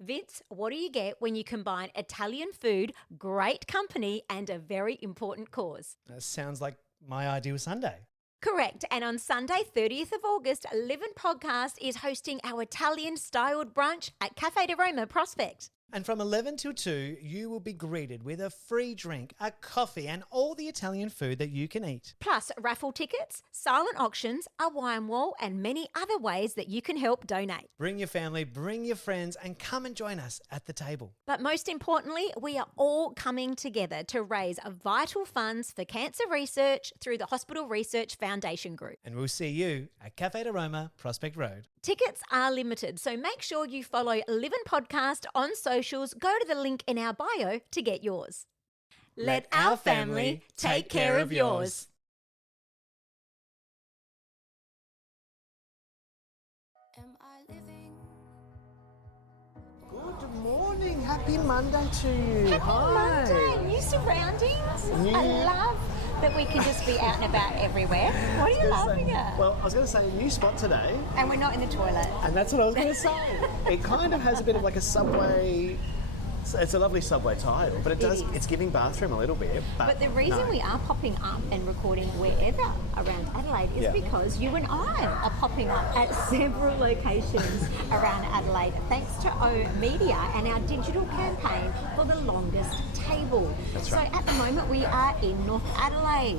Vince, what do you get when you combine Italian food, great company, and a very important cause? That sounds like my ideal Sunday. Correct. And on Sunday, 30th of August, Livin' Podcast is hosting our Italian-styled brunch at Cafe de Roma Prospect. And from 11 till 2, you will be greeted with a free drink, a coffee, and all the Italian food that you can eat. Plus raffle tickets, silent auctions, a wine wall, and many other ways that you can help donate. Bring your family, bring your friends, and come and join us at the table. But most importantly, we are all coming together to raise vital funds for cancer research through the Hospital Research Foundation Group. And we'll see you at Cafe de Roma, Prospect Road. Tickets are limited, so make sure you follow Livin' Podcast on socials. Go to the link in our bio to get yours. Let our family take care of yours. Am I living? Good morning. Happy Monday to you. Happy Hi. Monday. New surroundings. New- I love that we can just be out and about everywhere. What are you laughing at? Well, I was going to say a new spot today, And we're not in the toilet. and that's what I was going to say. It kind of has a bit of like a subway. It's a lovely subway tile, but is. it's giving bathroom a little bit. But the reason no. we are popping up and recording wherever around Adelaide is Yeah. because you and I are popping up at several locations around Adelaide thanks to O Media and our digital campaign for the longest table. That's so right. at the moment we are in North Adelaide.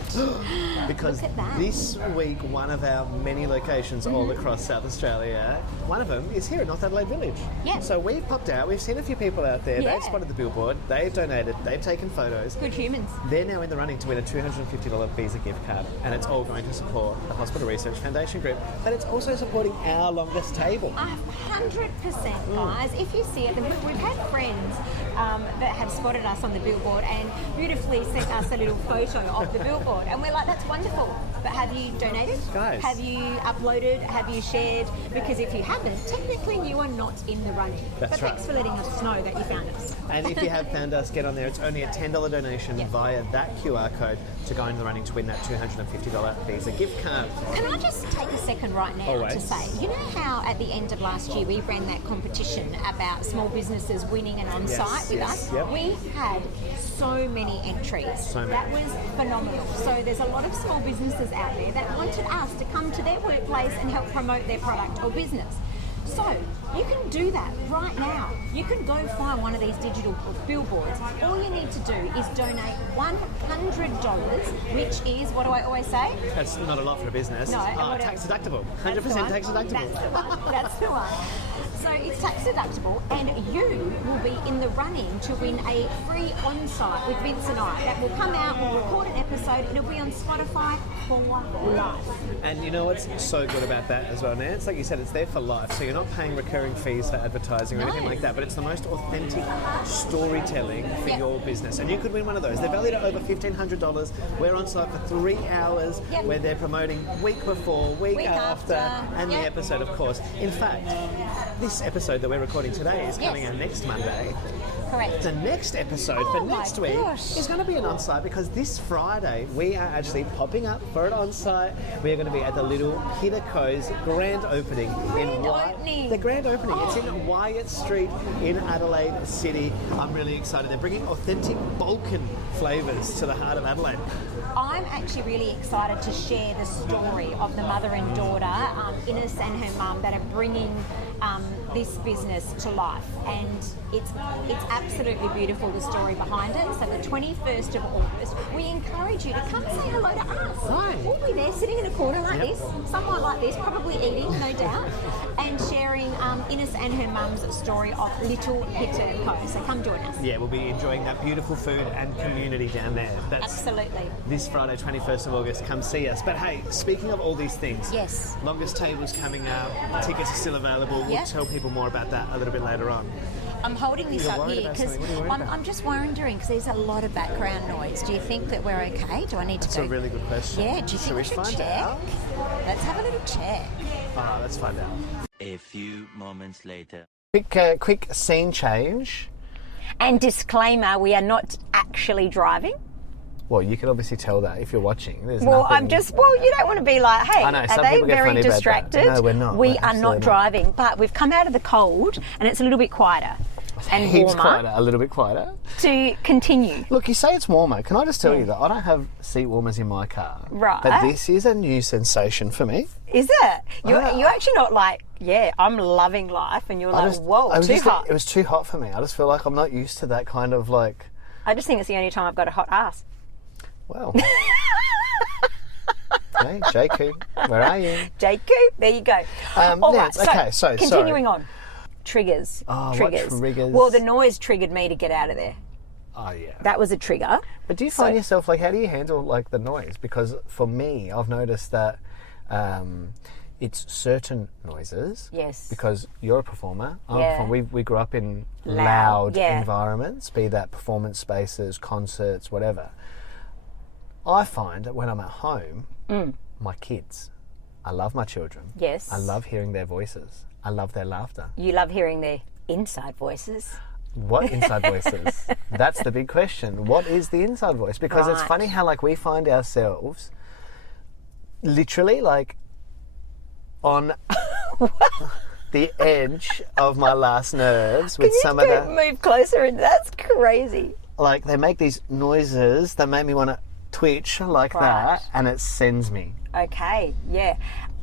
Because Look at that. this week, one of our many locations all across South Australia, one of them is here at North Adelaide Village. Yeah. So we've popped out, we've seen a few people out there, Yeah. they've spotted the billboard, they've donated, they've taken photos. Good humans. They're now in the running to win a $250 Visa gift card, and it's all going to support the Hospital Research Foundation Group, but it's also supporting our longest table. 100%, guys. If you see it, we've had friends that have spotted us on the billboard and beautifully sent us a little photo of the billboard, and we're like, that's wonderful. But have you donated? Guys. Have you uploaded? Have you shared? Because if you haven't, technically you are not in the running. That's but right. thanks for letting us know that you found us. And if you have found us, get on there. It's only a $10 donation Yep. via that QR code to go in the running to win that $250 Visa gift card. Can I just take a second right now Always. to say, you know how at the end of last year we ran that competition about small businesses winning an on-site with yes, us? yep. We had so many entries. So many. That was phenomenal. So there's a lot of small businesses out there that wanted us to come to their workplace and help promote their product or business. So you can do that right now. You can go find one of these digital billboards. All you need to do is donate $100, which is, what do I always say? That's not a lot for a business. No, Tax deductible. That's the 100% one. tax deductible. That's the one. That's the one. So it's tax deductible, and you will be in the running to win a free on-site with Vince and I. That will come out, we'll record an episode, it'll be on Spotify for life. And you know what's so good about that as well, Nance? Like you said, it's there for life, so you're not paying recurring fees for advertising or No. anything like that, but it's the most authentic storytelling for Yep. your business. And you could win one of those. They're valued at over $1,500. We're on site for 3 hours, Yep. where they're promoting week before, week after, and Yep. the episode, of course. In fact, this episode that we're recording today is coming Yes. out next Monday. Correct. The next episode for Oh my next week gosh. is going to be an on-site because this Friday we are actually popping up for an on-site. We are going to be at the Little Hiddeco's grand opening Grand opening. The grand opening. It's in Wyatt Street in Adelaide City. I'm really excited. They're bringing authentic Balkan flavours to the heart of Adelaide. I'm actually really excited to share the story of the mother and daughter, Ines and her mum, that are bringing this business to life. And it's absolutely beautiful, the story behind it. So the 21st of August, we encourage you to come say hello to us. Hi. We'll be there sitting in a corner like Yep. this, somewhat like this, probably eating, no doubt, and sharing Ines and her mum's story of Little Hitter Co. So come join us. Yeah, we'll be enjoying that beautiful food and community down there. That's Absolutely. this Friday, 21st of August. Come see us. But hey, speaking of all these things, Yes. longest tables coming up, tickets are still available. We'll Yeah. tell people more about that a little bit later on. I'm holding this You're up worried here about because something. What are you worried about? I'm just wondering because there's a lot of background noise. Do you think that we're okay? Do I need to That's go? a really good question. Yeah, do you Should think we we should find check? out? Let's have a little check. Let's find out. A few moments later. Quick scene change. And disclaimer, we are not actually driving. Well, you can obviously tell that if you're watching. There's Well, nothing... you don't want to be like, hey, I know, are some they people get very funny about that. distracted? No, we're not. We We're are absolutely not not. driving, but we've come out of the cold and it's a little bit quieter and Heaps warmer quieter, a little bit quieter. to continue. Look, you say it's warmer. Can I just tell you that I don't have seat warmers in my car? Right. But this is a new sensation for me. Is it? You're actually not like, yeah, I'm loving life, and you're like, whoa, too hot. It was too hot for me. I just feel like I'm not used to that kind of like... I just think it's the only time I've got a hot ass. Well... Hey, Jacob, where are you? Jacob, there you go. All right, okay, so continuing on. Triggers. Oh, triggers. what triggers? Well, the noise triggered me to get out of there. Oh, yeah. That was a trigger. But do you find yourself, like, how do you handle, like, the noise? Because for me, I've noticed that it's certain noises. Yes. Because you're a performer. I'm a Yeah. performer. We grew up in Loud, loud environments, be that performance spaces, concerts, whatever. I find that when I'm at home, my kids, I love my children. Yes. I love hearing their voices. I love their laughter. You love hearing their inside voices. What inside voices? That's the big question. What is the inside voice? Because it's Right. funny how, like, we find ourselves literally, like, on the edge of my last nerves with some of the... move closer, and that's crazy. Like, they make these noises that make me want to twitch like Right. that, and it sends me. Okay, yeah.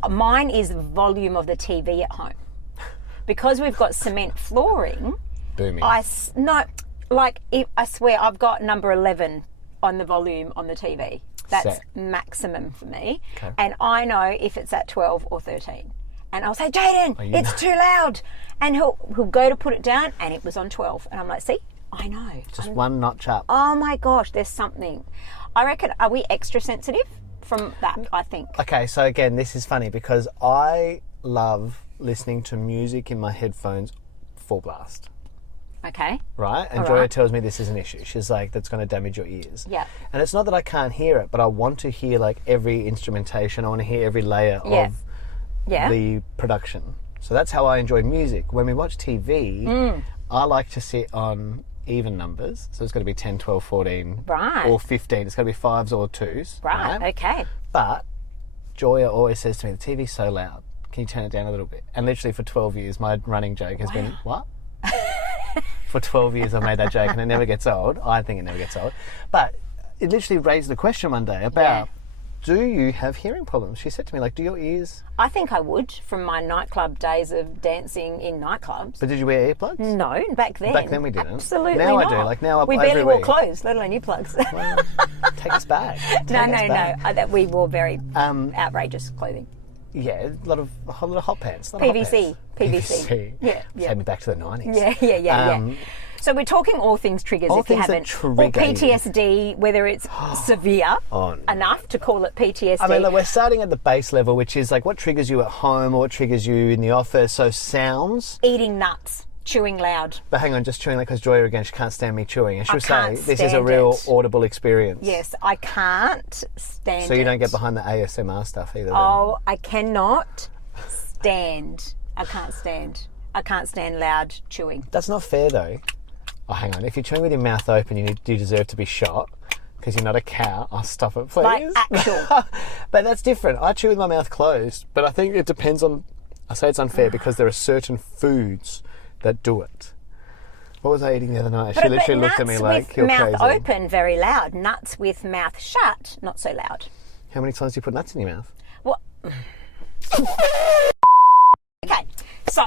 Mine is the volume of the TV at home. Because we've got cement flooring, Booming. I swear I've got number 11 on the volume on the TV. That's Set. maximum for me. Okay. And I know if it's at 12 or 13. And I'll say, Jaden, you it's too loud. And he'll go to put it down, and it was on 12. And I'm like, see, I know. Just one notch up. Oh my gosh, there's something. I reckon, are we extra sensitive from that, I think? Okay, so again, this is funny because I love listening to music in my headphones full blast. Okay. Right? And All Joya right. tells me this is an issue. She's like, that's going to damage your ears. Yeah. And it's not that I can't hear it, but I want to hear, like, every instrumentation. I want to hear every layer Yeah. of Yeah. the production. So that's how I enjoy music. When we watch TV, I like to sit on even numbers. So it's got to be 10, 12, 14, Right. or 15. It's got to be 5s or 2s. Right, okay. But Joya always says to me, the TV's so loud. Can you turn it down a little bit? And literally for 12 years, my running joke has been, what? For 12 years, I've made that joke and it never gets old. I think it never gets old. But it literally raised the question one day about, do you have hearing problems? She said to me, like, do your ears... I think I would from my nightclub days of dancing in nightclubs. But did you wear earplugs? No, back then. Back then we didn't. Absolutely Now not. I do. Like, now I we every barely wore week. clothes, let alone earplugs. Well, take us back. No, Take us back. that we wore very outrageous clothing. Yeah, a lot of hot pants. A lot of hot PVC. pants. PVC. Yeah, yeah. Take me back to the 90s. Yeah. So we're talking all things triggers all if you things that haven't. trigger Or you. PTSD, whether it's severe Oh, no. enough to call it PTSD. I mean, look, we're starting at the base level, which is like what triggers you at home or what triggers you in the office. So sounds. Eating nuts, chewing loud. But hang on, just chewing like because Joya again, she can't stand me chewing. And she'll say, can't this is a stand real it. audible experience. Yes, I can't stand it. So you don't get behind the ASMR stuff either. then? Oh, I cannot stand. I can't stand loud chewing. That's not fair though. Oh, hang on. If you're chewing with your mouth open, you deserve to be shot because you're not a cow. Oh, stop it, please. Like actual. But that's different. I chew with my mouth closed, but I think it depends on... I say it's unfair because there are certain foods that do it. What was I eating the other night? She literally looked at me like, with you're mouth crazy. open, very loud. Nuts with mouth shut, not so loud. How many times do you put nuts in your mouth? What? Okay, so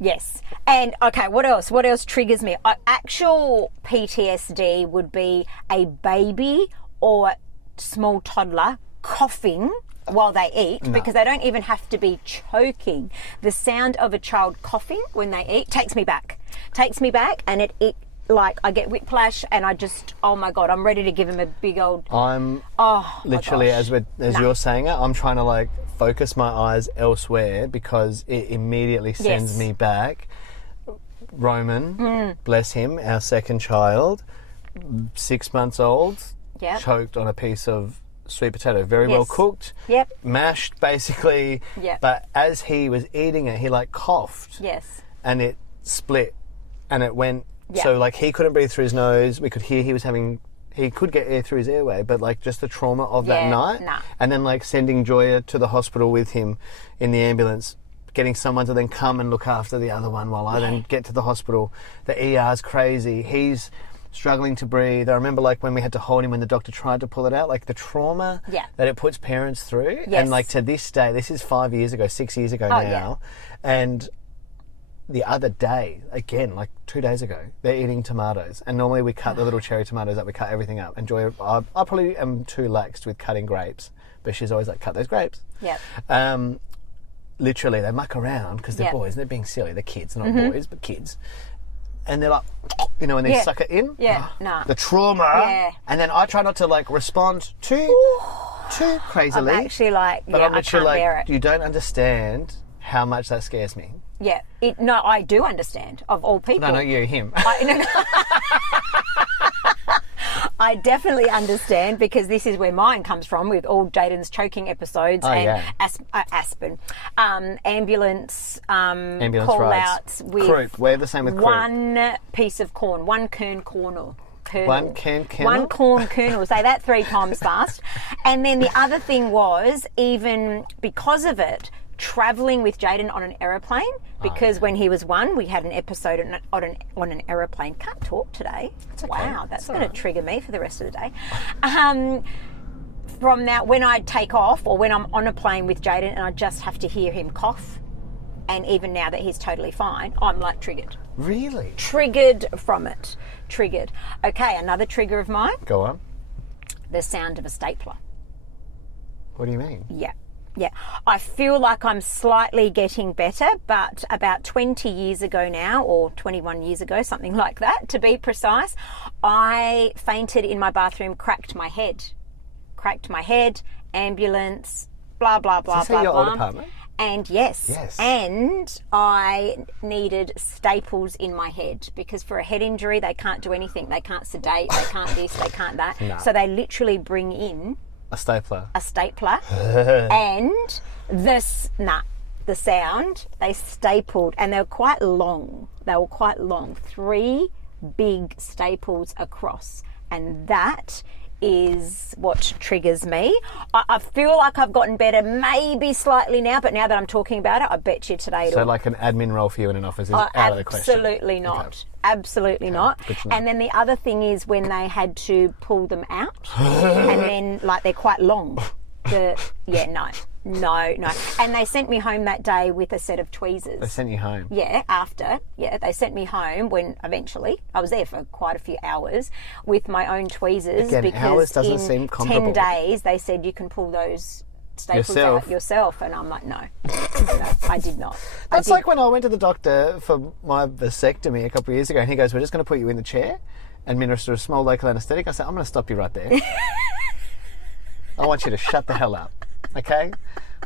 yes, and okay, what else? What else triggers me? Actual PTSD would be a baby or small toddler coughing while they eat because they don't even have to be choking. The sound of a child coughing when they eat takes me back, and it like I get whiplash and I just, oh my God, I'm ready to give him a big old... I'm Oh, my literally, gosh. as you're saying it, I'm trying to like focus my eyes elsewhere because it immediately sends Yes. me back. Roman, bless him, our second child, 6 months old, Yep. choked on a piece of sweet potato, very well Yes. cooked, Yep. mashed basically. Yep. But as he was eating it, he like coughed Yes. and it split and it went. Yeah. So like he couldn't breathe through his nose. We could hear he was having he could get air through his airway, but like just the trauma of that Yeah, night, nah. and then like sending Joya to the hospital with him in the ambulance, getting someone to then come and look after the other one while I then get to the hospital. The ER's crazy. He's struggling to breathe. I remember like when we had to hold him when the doctor tried to pull it out, like the trauma that it puts parents through. Yes. And like to this day, this is 5 years ago, 6 years ago now. yeah. And the other day, again, like 2 days ago, they're eating tomatoes. And normally we cut the little cherry tomatoes up, we cut everything up. And Joy, I probably am too laxed with cutting grapes, but she's always like, cut those grapes. Yep. Literally, they muck around because they're boys and they're being silly. They're kids, they're not boys, but kids. And they're like, you know, when they suck it in. Yeah, nah. The trauma. Yeah. And then I try not to like respond too crazily. I'm actually like, but yeah, I'm I literally can't like, bear it. you don't understand how much that scares me. Yeah. No, I do understand, of all people. No, not you, him. I definitely understand, because this is where mine comes from, with all Jaden's choking episodes and ambulance call rides. outs with Croup. We're the same with croup. one piece of corn, one kernel. One kernel? One corn kernel. Say that 3 times fast. And then the other thing was, even because of it, travelling with Jaden on an aeroplane, because when he was 1, we had an episode on an aeroplane. Can't talk today. okay. Wow, that's going to trigger me for the rest of the day. From that, when I take off or when I'm on a plane with Jaden and I just have to hear him cough, and even now that he's totally fine, I'm like triggered. Really? Triggered from it. Triggered. Okay, another trigger of mine, Go on. the sound of a stapler. What do you mean? Yeah. Yeah, I feel like I'm slightly getting better, but about 20 years ago now, or 21 years ago, something like that, to be precise, I fainted in my bathroom, cracked my head, ambulance, blah, blah, blah, Is this blah, at your blah. old apartment? And yes, and I needed staples in my head, because for a head injury, they can't do anything. They can't sedate, they can't this, they can't that. No. So they literally bring in A stapler. and the sound, they stapled, and they were quite long. 3 big staples across, and that is what triggers me. I feel like I've gotten better, maybe slightly now, but now that I'm talking about it, I bet you today So like an admin role for you in an office is out of the question? Absolutely not. Okay. Absolutely not. Good to know. And then the other thing is when they had to pull them out, and then like they're quite long. No. And they sent me home that day with a set of tweezers. They sent you home? Yeah, they sent me home when eventually I was there for quite a few hours with my own tweezers. Again, because hours doesn't in seem comparable. 10 days they said you can pull those staples out yourself, and I'm like, no, I did not. That's like when I went to the doctor for my vasectomy a couple of years ago, and he goes, we're just going to put you in the chair and administer a small local anaesthetic. I said, I'm going to stop you right there. I want you to shut the hell up, okay?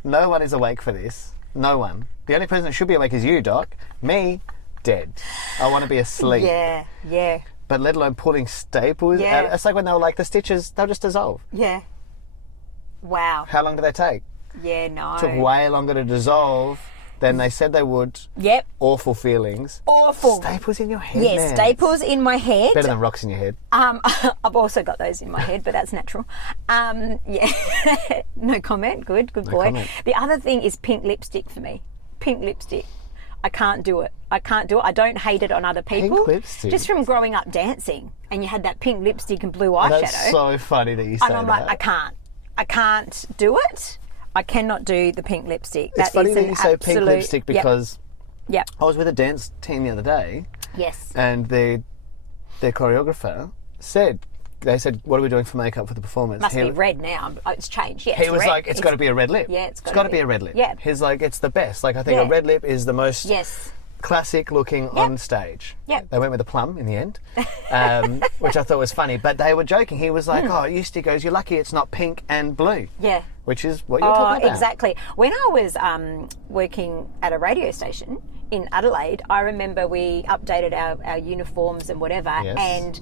No one is awake for this. No one. The only person that should be awake is you, Doc. Me, dead. I want to be asleep. Yeah. But let alone pulling staples. Yeah. It's like when they were like, the stitches, they'll just dissolve. Yeah. Wow. How long do they take? Yeah, no. Took way longer to dissolve than they said they would. Yep. Awful feelings. Awful. Staples in your head, Yeah, man. staples in my head. Better than rocks in your head. I've also got those in my head, but that's natural. Yeah. No comment. Good boy. comment. The other thing is pink lipstick for me. Pink lipstick. I can't do it. I don't hate it on other people. Pink lipstick? Just from growing up dancing, and you had that pink lipstick and blue eyeshadow. That's so funny that you say and I'm that. like, I can't do it. I cannot do the pink lipstick. It's funny that you say pink lipstick because Yep. I was with a dance team the other day, Yes. and their choreographer said, what are we doing for makeup for the performance? Must be red now. Oh, it's changed. Yeah, He it's was red. like, it's got to be a red lip. Yeah, it's got gotta to be be. a red lip. Yeah. He's like, it's the best. Like, I think Yeah. a red lip is the most Yes. classic looking on stage. Yep. They went with a plum in the end, which I thought was funny. But they were joking. He was like, he goes, you're lucky it's not pink and blue. Yeah. Which is what you're talking about. Exactly. When I was working at a radio station in Adelaide, I remember we updated our uniforms and whatever, Yes. and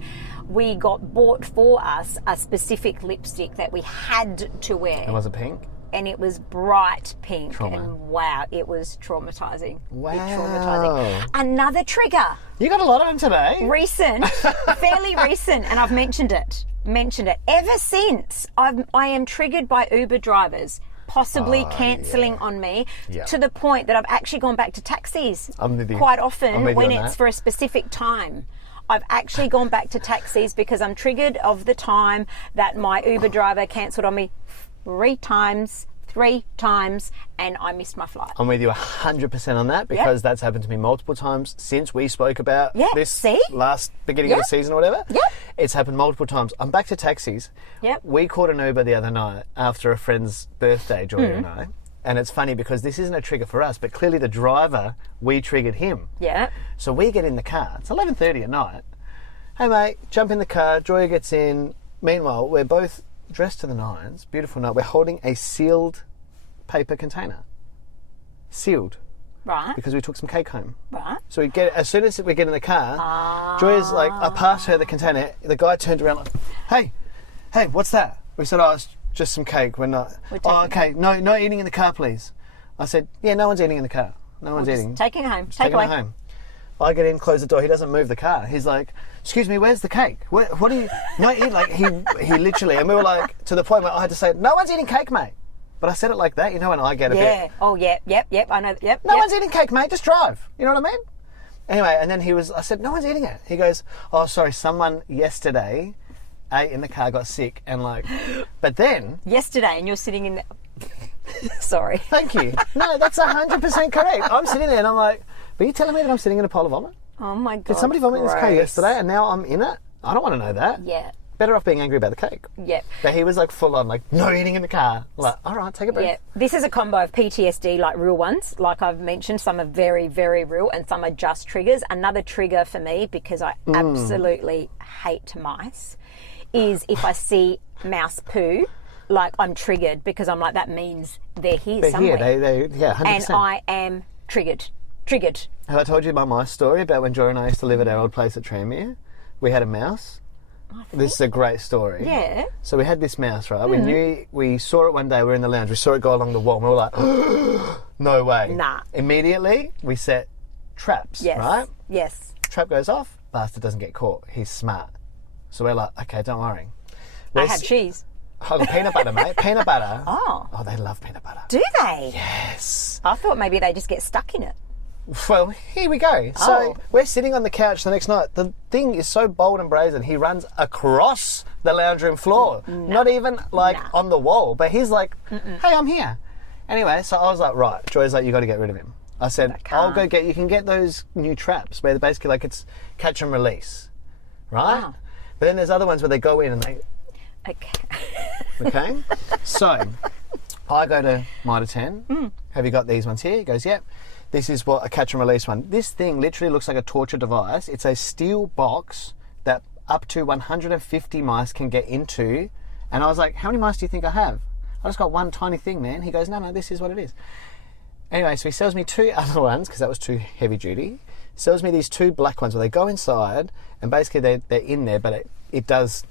we got bought for us a specific lipstick that we had to wear. And was it pink? And it was bright pink. Trauma. And wow, it was traumatising. Wow. Traumatising. Another trigger. You got a lot of them today. Recent, fairly recent, and I've mentioned it. mentioned it. Ever since, I am triggered by Uber drivers possibly cancelling on me to the point that I've actually gone back to taxis quite often when it's for a specific time. I've actually gone back to taxis because I'm triggered of the time that my Uber driver cancelled on me three times, and I missed my flight. I'm with you 100% on that because that's happened to me multiple times since we spoke about this last beginning of the season or whatever. It's happened multiple times. I'm back to taxis. We caught an Uber the other night after a friend's birthday, Joy and I. And it's funny because this isn't a trigger for us, but clearly the driver, we triggered him. So we get in the car. It's 11:30 at night. Hey, mate, jump in the car. Joy gets in. Meanwhile, we're both dressed to the nines. Beautiful night. We're holding a sealed paper container. Sealed. Right. Because we took some cake home. Right. So we get, as soon as we get in the car, Joy's like, I pass her the container. The guy turned around like, hey, what's that? We said, it's just some cake. We're not. Okay. No eating in the car, please. I said, yeah, no one's eating in the car. No one's eating. Taking it home. Take away. Home. I get in, close the door. He doesn't move the car. He's like, excuse me, where's the cake? What are you? No, eat. Like he literally, and we were like to the point where I had to say, no one's eating cake, mate. But I said it like that, you know, and I get a bit. Oh, yep. I know. Yep. No one's eating cake, mate. Just drive. You know what I mean? Anyway, and then I said, no one's eating it. He goes, oh, sorry, someone yesterday ate in the car, got sick, and like, but then. Yesterday, and you're sitting in the. Sorry. Thank you. No, that's 100% correct. I'm sitting there and I'm like, are you telling me that I'm sitting in a pile of vomit? Oh my God. Did somebody vomit in this car yesterday and now I'm in it? I don't want to know that. Yeah. Better off being angry about the cake. Yeah. But he was like full on, like, no eating in the car. Like, all right, take a breath. Yeah. This is a combo of PTSD, like real ones. Like I've mentioned, some are very, very real and some are just triggers. Another trigger for me, because I absolutely hate mice, is if I see mouse poo, like I'm triggered because I'm like, that means they're here somewhere. They're 100%. And I am triggered. Have I told you about my story about when Joy and I used to live at our old place at Tranmere? We had a mouse. This is a great story. Yeah. So we had this mouse, right? We saw it one day. We were in the lounge. We saw it go along the wall. And we were like, no way. Nah. Immediately, we set traps, right? Yes. Trap goes off. Bastard doesn't get caught. He's smart. So we're like, okay, don't worry. I had cheese. Oh, peanut butter, mate. Peanut butter. Oh, they love peanut butter. Do they? Yes. I thought maybe they just get stuck in it. Well, here we go. So we're sitting on the couch the next night. The thing is so bold and brazen. He runs across the lounge room floor. Not even on the wall. But he's like, hey, I'm here. Anyway, so I was like, right. Joy's like, you got to get rid of him. I said, I'll go you can get those new traps where they're basically like it's catch and release. Right? Wow. But then there's other ones where they go in and they... Okay. So I go to Mitre 10. Have you got these ones here? He goes, yep. This is what a catch and release one. This thing literally looks like a torture device. It's a steel box that up to 150 mice can get into. And I was like, how many mice do you think I have? I just got one tiny thing, man. He goes, no, this is what it is. Anyway, so he sells me two other ones because that was too heavy duty. He sells me these two black ones where they go inside and basically they're in there, but it does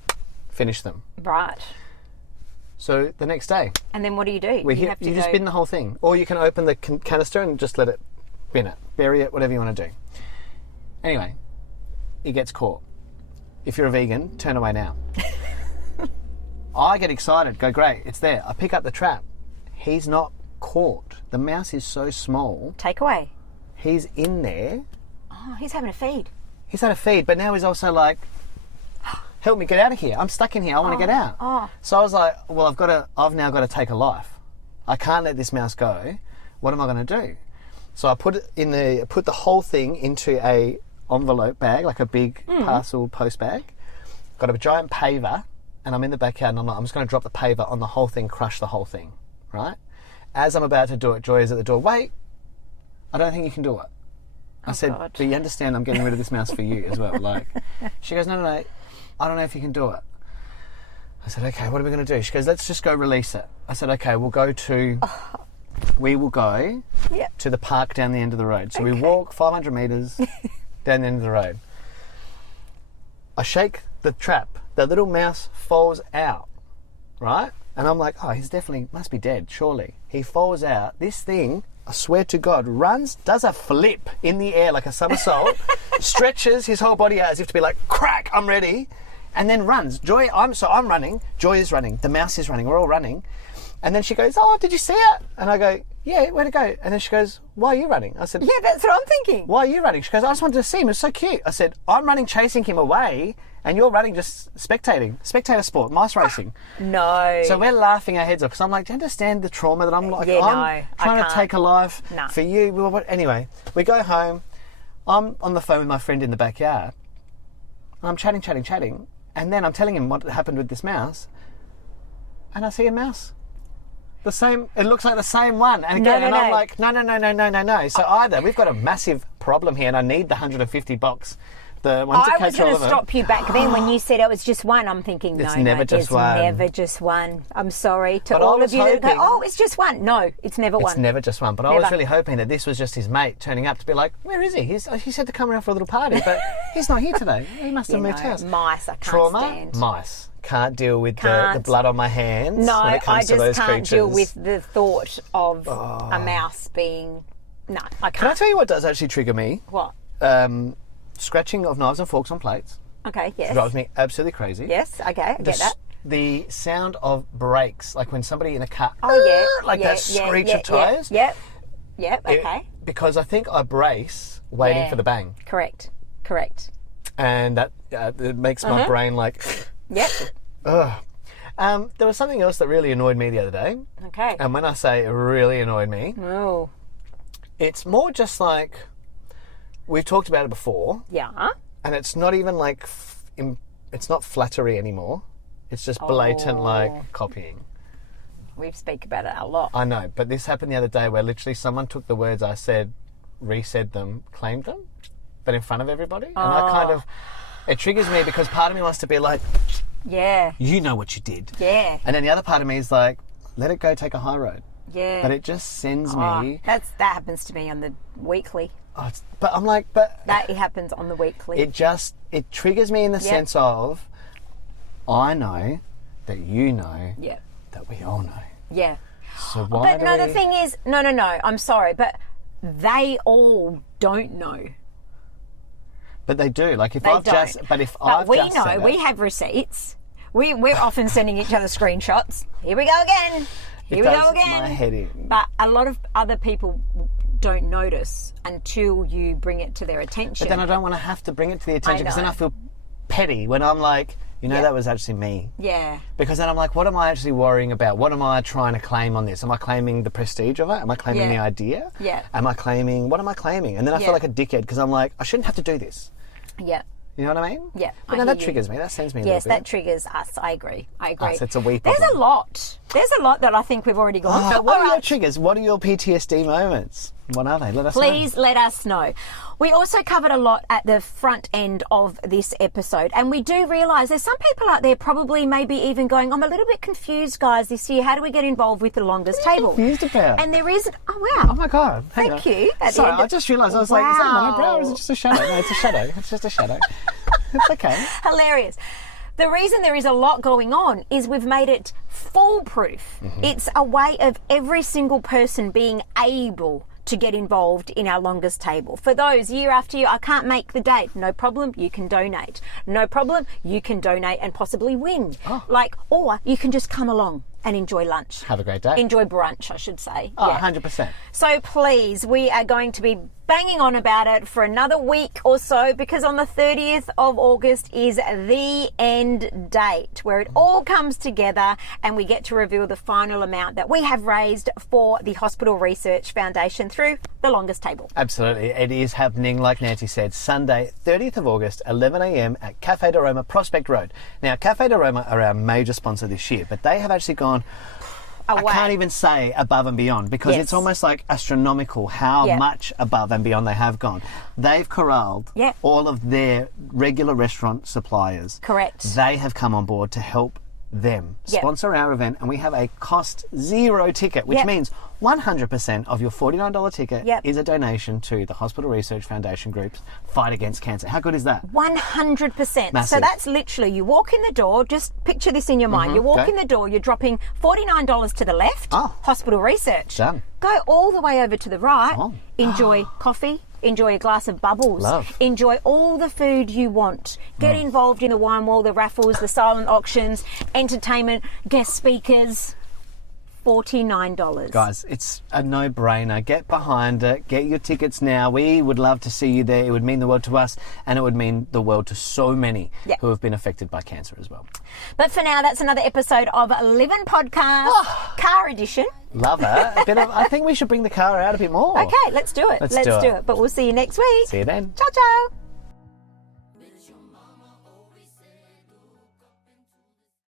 finish them. Right. So the next day. And then what do? You just bin the whole thing. Or you can open the canister and just let it bin it. Bury it, whatever you want to do. Anyway, he gets caught. If you're a vegan, turn away now. I get excited, go great, it's there. I pick up the trap. He's not caught. The mouse is so small. Take away. He's in there. Oh, he's having a feed. He's had a feed, but now he's also like, help me get out of here. I'm stuck in here. I want to get out. Oh. So I was like, well, I've now got to take a life. I can't let this mouse go. What am I going to do? So I put the whole thing into a envelope bag, like a big parcel post bag. Got a giant paver, and I'm in the backyard, and I'm just going to drop the paver on the whole thing, crush the whole thing, right? As I'm about to do it, Joy is at the door. Wait, I don't think you can do it. I said, God. but you understand I'm getting rid of this mouse for you as well. Like, she goes, no, I don't know if you can do it. I said, okay, what are we going to do? She goes, let's just go release it. I said, okay, we will go to the park down the end of the road. So we walk 500 metres down the end of the road. I shake the trap. The little mouse falls out, right? And I'm like, oh, he's must be dead, surely. He falls out. This thing, I swear to God, runs, does a flip in the air like a somersault, stretches his whole body out as if to be like, crack, I'm ready. and then runs. I'm running, Joy is running, the mouse is running, we're all running. And then she goes, oh, did you see it? And I go, yeah, where'd it go? And then she goes, why are you running? I said, Yeah, that's what I'm thinking. why are you running? She goes, I just wanted to see him, it's so cute. I said, I'm running chasing him away, and you're running just spectating. Spectator sport, mice racing. No. So we're laughing our heads off, because I'm like, do you understand the trauma that I'm like, Yeah, I'm no, I trying to can't. take a life No. for you. Well, anyway, we go home. I'm on the phone with my friend in the backyard. I'm chatting, and then I'm telling him what happened with this mouse, and I see a mouse. The same, it looks like the same one. And again, No. I'm like, no. So either we've got a massive problem here and I need the 150 box. The one to I catch was going all to of them. stop you back then when you said it was just one. I'm thinking, It's no, never just there's one. never just one. I'm sorry to But I all was of you that go, hoping- oh, it's just one. No, it's never one. It's never just one. But I was Never. really hoping that this was just his mate turning up to be like, where is he? He said to come around for a little party, but he's not here today. He must have You moved know, house. mice, I can't Trauma, stand. mice. Can't deal with the Can't. blood on my hands No, when it comes I to those just can't creatures. deal with the thought of a mouse being... No, I Can I can't. tell you what does actually trigger me? What? Scratching of knives and forks on plates. Okay, yes. Drives me absolutely crazy. Yes, okay, I get that. The sound of brakes, like when somebody in a car, Oh, yeah. like yeah, that screech of yeah, tyres. Yep, It- okay. because I think I brace waiting Yeah. for the bang, Correct. and that it makes my brain like. Yep, Ugh. There was something else that really annoyed me the other day, okay. and when I say it really annoyed me, Oh, it's more just like we've talked about it before, yeah. and it's not even like it's not flattery anymore. It's just blatant like copying. We speak about it a lot. I know, but this happened the other day where literally someone took the words I said, re-said them, claimed them, but in front of everybody. And I kind of, it triggers me because part of me wants to be like, Yeah, you know what you did. yeah, And then the other part of me is like, let it go, take a high road. yeah. But it just sends Oh, me. that happens to me on the weekly. But I'm like, but That happens on the weekly. it triggers me in the sense of, I know that you know yeah, that we all know. yeah. So why But do no, we... the thing is, no. I'm sorry, but they all don't know. But they do. Like if They I've don't. just, but if But I've we just know. said We it, have receipts. We're often sending each other screenshots. Here we go again. Here we does go again. my head in. But a lot of other people don't notice until you bring it to their attention. But then I don't want to have to bring it to the attention because then know. I feel petty when I'm like, you know, Yeah. that was actually me. Yeah. Because then I'm like, what am I actually worrying about? What am I trying to claim on this? Am I claiming the prestige of it? Am I claiming Yeah. the idea? Yeah. Am I claiming, what am I claiming? And then I Yeah. feel like a dickhead because I'm like, I shouldn't have to do this. Yeah. You know what I mean? Yeah, But I no, hear that you. triggers me. That sends me a Yes, little that bit. triggers us. I agree. Us, it's a wee There's a problem. lot. There's a lot that I think we've already gone through. What All are your right. triggers? What are your PTSD moments? What are they? Let us know. Please let us know. We also covered a lot at the front end of this episode, and we do realise there's some people out there probably maybe even going, I'm a little bit confused, guys, this year. How do we get involved with the longest table? confused about? And there is, oh wow. Oh my God. Hang Thank on. you. At the Sorry, end I of- just realised, I was like, is that my brow or is Wow. it just a shadow? No, it's a shadow. It's just a shadow. It's okay. Hilarious. The reason there is a lot going on is we've made it foolproof. It's a way of every single person being able to get involved in our longest table. For those year after year, I can't make the date. No problem, you can donate. No problem, you can donate and possibly win. Or you can just come along and enjoy lunch. Have a great day. Enjoy brunch, I should say. Oh, Yeah. 100%. So please, we are going to be banging on about it for another week or so because on the 30th of August is the end date where it all comes together and we get to reveal the final amount that we have raised for the Hospital Research Foundation through the longest table. Absolutely. It is happening, like Nancy said, Sunday, 30th of August, 11 a.m. at Cafe de Roma, Prospect Road. Now, Cafe de Roma are our major sponsor this year, but they have actually gone, I Away. can't even say above and beyond because Yes. it's almost like astronomical how Yeah. much above and beyond they have gone. They've corralled Yeah. all of their regular restaurant suppliers. Correct. They have come on board to help them Yeah. sponsor our event, and we have a cost zero ticket, which Yeah. means 100% of your $49 ticket Yeah. is a donation to the Hospital Research Foundation Group's fight against cancer. How good is that? 100%. So Massive. that's literally, you walk in the door, just picture this in your mind. You walk okay. in the door, you're dropping $49 to the left, Oh. Hospital Research. Done. Go all the way over to the right, Oh. enjoy coffee, Enjoy a glass of bubbles. Love. Enjoy all the food you want. Get involved in the wine wall, the raffles, the silent auctions, entertainment, guest speakers. $49. Guys, it's a no-brainer. Get behind it. Get your tickets now. We would love to see you there. It would mean the world to us, and it would mean the world to so many who have been affected by cancer as well. But for now, that's another episode of Living Podcast, Car Edition. Love it. I think we should bring the car out a bit more. Okay, let's do it. Let's do it. But we'll see you next week. See you then. Ciao, ciao.